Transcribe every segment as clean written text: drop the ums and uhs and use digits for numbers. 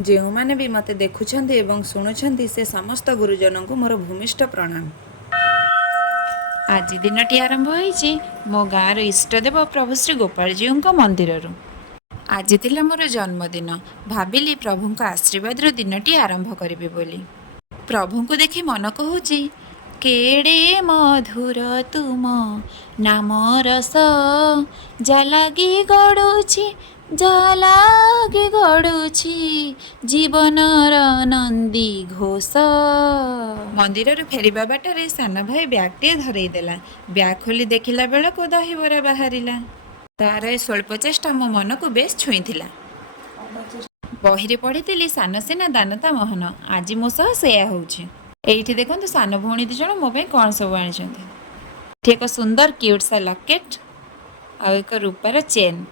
जो माने भी मते देखुछन्ति एवं शुणुछन्ति से समस्त गुरुजन को मोर भूमिष्ठ प्रणाम। आज दिनटी आरंभ होइछि मो गाँर इष्टदेव प्रभु श्री गोपाल जी मंदिर। आज थिला मोर जन्मदिन। भाविली प्रभु आशीर्वाद दिनटी आरंभ करी बोली। प्रभु को देखि मन कहूची केड़े मधुर तुम नाम रस जालागी गड़ुछि जीवनर नंदी घोष। मंदिर फेरिबा बाटरे सान भाई ब्यागटे धरईदेला। ब्याग खोली देखिला बेला को दहीबरा बाहरिला। तार ए स्वल्प चेष्टा मो मन को बेस छुईथिला। बहिरे पढ़ी सान सेना दानता मोहन। आज मो सह सेया होउछि। एइठी देखंतु सान भौणी दिजण मो पे कौन सब आनिछन्ति। एक सुंदर क्यूट सा लकेट आ एक रूपार चेन।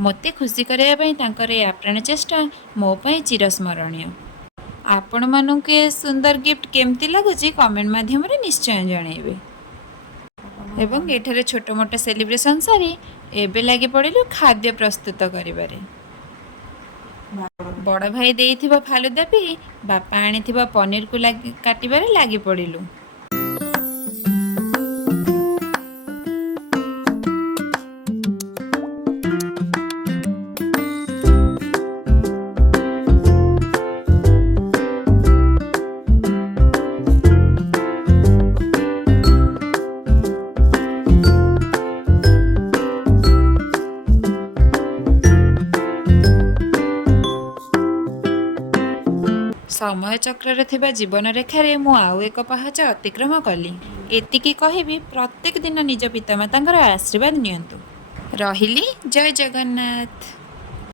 मते खुशी करबा पई तांकर ए आप्राण चेष्टा मो पई चिरस्मरणीय। आपण मानके सुंदर गिफ्ट केमती लागुछि कमेंट माध्यम रे निश्चय जणैबे। एवं एठारे छोट मोट सेलिब्रेशन सारी एबे लागि पड़िलु खाद्य प्रस्तुत करिबारे। बड़ भाई देइथिबा फालुदा पी बापा आनिथिबा पनीर को काटिबारे लागि पड़िलु। समय चक्र थिबा जीवन रेखार मु आउ एक पहाच अतिक्रम कली। एतिकी कहबी प्रत्येक दिन निज पितामाता आशीर्वाद नियंतु। रहिली। जय जगन्नाथ।